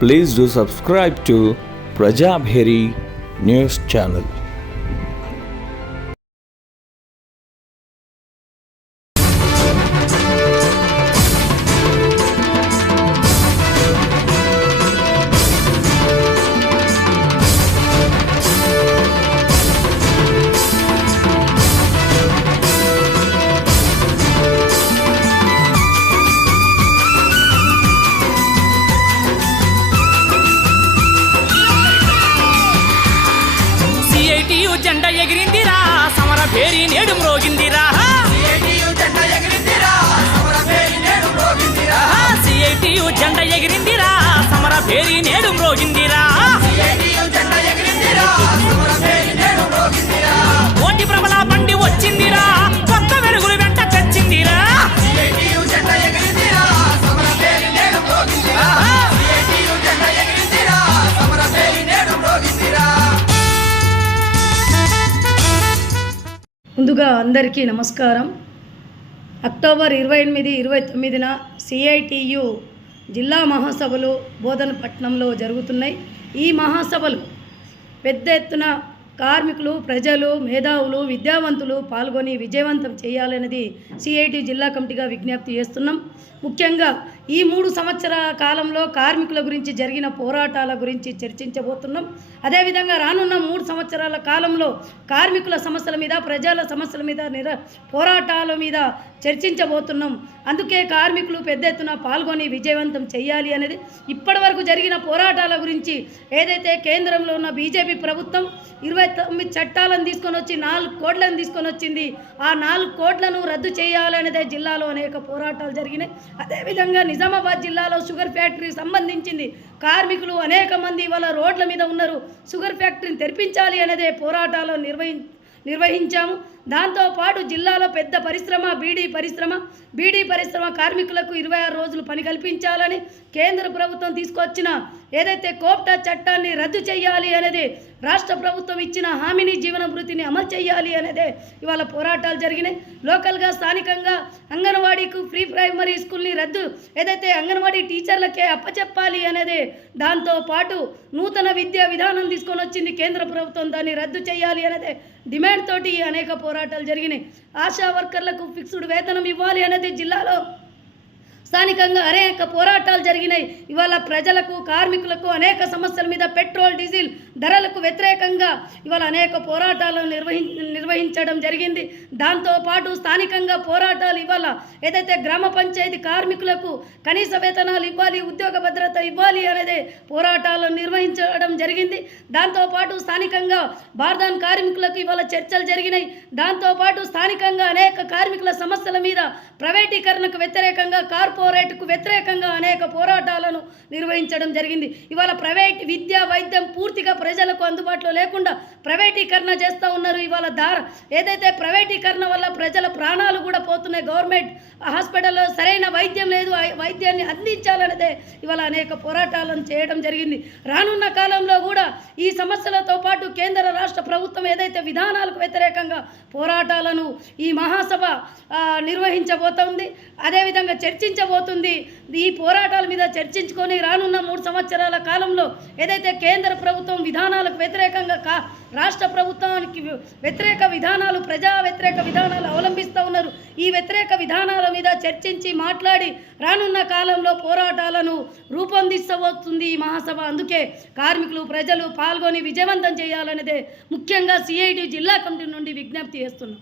Please do subscribe to Prajabheri News Channel. జెండా ఎగిరిందిరా సమర పేరి నేడు మ్రోగిందిరా సిఐటియు జెండా ఎగిరిందిరా సమర పేరి నేడు మ్రోగిందిరా ఓటి ప్రబల బండి వచ్చిందిరా కొత్త వెలుగులు వెంట చచ్చిందిరా ముందుగా అందరికీ నమస్కారం. అక్టోబర్ 28, 29న సిఐటియు జిల్లా మహాసభలు బోధనపట్నంలో జరుగుతున్నాయి. ఈ మహాసభలు పెద్ద ఎత్తున కార్మికులు, ప్రజలు, మేధావులు, విద్యావంతులు పాల్గొని విజయవంతం చేయాలనేది సిఐటియు జిల్లా కమిటీగా విజ్ఞప్తి చేస్తున్నాం. ముఖ్యంగా ఈ 3 సంవత్సరాల కాలంలో కార్మికుల గురించి జరిగిన పోరాటాల గురించి చర్చించబోతున్నాం. అదేవిధంగా రానున్న 3 సంవత్సరాల కాలంలో కార్మికుల సమస్యల మీద, ప్రజల సమస్యల మీద పోరాటాల మీద చర్చించబోతున్నాం. అందుకే కార్మికులు పెద్ద ఎత్తున పాల్గొని విజయవంతం చేయాలి అనేది ఇప్పటి వరకు జరిగిన పోరాటాల గురించి ఏదైతే కేంద్రంలో ఉన్న బీజేపీ ప్రభుత్వం 29 చట్టాలను తీసుకొని వచ్చి 4 కోట్లను తీసుకొని వచ్చింది. ఆ 4 కోట్లను రద్దు చేయాలనేదే జిల్లాలో అనేక పోరాటాలు జరిగినాయి. అదేవిధంగా నిజామాబాద్ జిల్లాలో షుగర్ ఫ్యాక్టరీకి సంబంధించింది కార్మికులు అనేక మంది వాళ్ళ రోడ్ల మీద ఉన్నారు. షుగర్ ఫ్యాక్టరీని తెరిపించాలి అనేదే పోరాటాలు నిర్వహించాము. దాంతోపాటు జిల్లాలో పెద్ద పరిశ్రమ బీడీ పరిశ్రమ కార్మికులకు 26 రోజులు పని కల్పించాలని కేంద్ర ప్రభుత్వం తీసుకొచ్చిన ఏదైతే కోప్టా చట్టాన్ని రద్దు చేయాలి అనేది, రాష్ట్ర ప్రభుత్వం ఇచ్చిన హామీని, జీవన భృతిని అమలు చేయాలి అనేదే ఇవాళ పోరాటాలు జరిగినాయి. లోకల్గా స్థానికంగా అంగన్వాడీకు ప్రీ ప్రైమరీ స్కూల్ని రద్దు, ఏదైతే అంగన్వాడీ టీచర్లకే అప్పచెప్పాలి అనేది, దాంతోపాటు నూతన విద్యా విధానం తీసుకొని వచ్చింది కేంద్ర ప్రభుత్వం, దాన్ని రద్దు చేయాలి అనేదే డిమాండ్ తోటి అనేక పోరాటాలు జరిగినాయి. ఆశా వర్కర్లకు ఫిక్స్డ్ వేతనం ఇవ్వాలి అనేది జిల్లాలో స్థానికంగా అనేక పోరాటాలు జరిగినాయి. ఇవాళ ప్రజలకు, కార్మికులకు అనేక సమస్యల మీద, పెట్రోల్, డీజిల్ ధరలకు వ్యతిరేకంగా ఇవాళ అనేక పోరాటాలను నిర్వహించడం జరిగింది. దాంతోపాటు స్థానికంగా పోరాటాలు ఇవాళ ఏదైతే గ్రామ పంచాయతీ కార్మికులకు కనీస వేతనాలు ఇవ్వాలి, ఉద్యోగ భద్రత ఇవ్వాలి అనేది పోరాటాలను నిర్వహించడం జరిగింది. దాంతోపాటు స్థానికంగా బార్దాన్ కార్మికులకు ఇవాళ చర్చలు జరిగినాయి. దాంతోపాటు స్థానికంగా అనేక కార్మికుల సమస్యల మీద, ప్రైవేటీకరణకు వ్యతిరేకంగా, కార్పొరేట్కు వ్యతిరేకంగా అనేక పోరాటాలను నిర్వహించడం జరిగింది. ఇవాళ ప్రైవేట్ విద్య, వైద్యం పూర్తిగా ప్రజలకు అందుబాటులో లేకుండా ప్రైవేటీకరణ చేస్తూ ఉన్నారు. ఇవాళ ఏదైతే ప్రైవేటీకరణ వల్ల ప్రజల ప్రాణాలు కూడా పోతున్నాయి. గవర్నమెంట్ హాస్పిటల్లో సరైన వైద్యం లేదు, వైద్యాన్ని అందించాలనేదే ఇవాళ అనేక పోరాటాలను చేయడం జరిగింది. రానున్న కాలంలో కూడా ఈ సమస్యలతో పాటు కేంద్ర రాష్ట్ర ప్రభుత్వం ఏదైతే విధానాలకు వ్యతిరేకంగా పోరాటాలను ఈ మహాసభ నిర్వహించబోతోంది, అదేవిధంగా చర్చించబోతుంది. ఈ పోరాటాల మీద చర్చించుకొని రానున్న 3 సంవత్సరాల కాలంలో ఏదైతే కేంద్ర ప్రభుత్వం విధానాలకు వ్యతిరేకంగా రాష్ట్ర ప్రభుత్వానికి వ్యతిరేక విధానాలు, ప్రజా వ్యతిరేక విధానాలు అవలంబిస్తూ ఉన్నారు. ఈ వ్యతిరేక విధానాల మీద చర్చించి మాట్లాడి రానున్న కాలంలో పోరాటాలను రూపొందించబోతుంది ఈ మహాసభ. అందుకే కార్మికులు, ప్రజలు పాల్గొని విజయవంతం చేయాలనేదే ముఖ్యంగా సిఐటి జిల్లా కమిటీ నుండి విజ్ఞప్తి చేస్తున్నాం.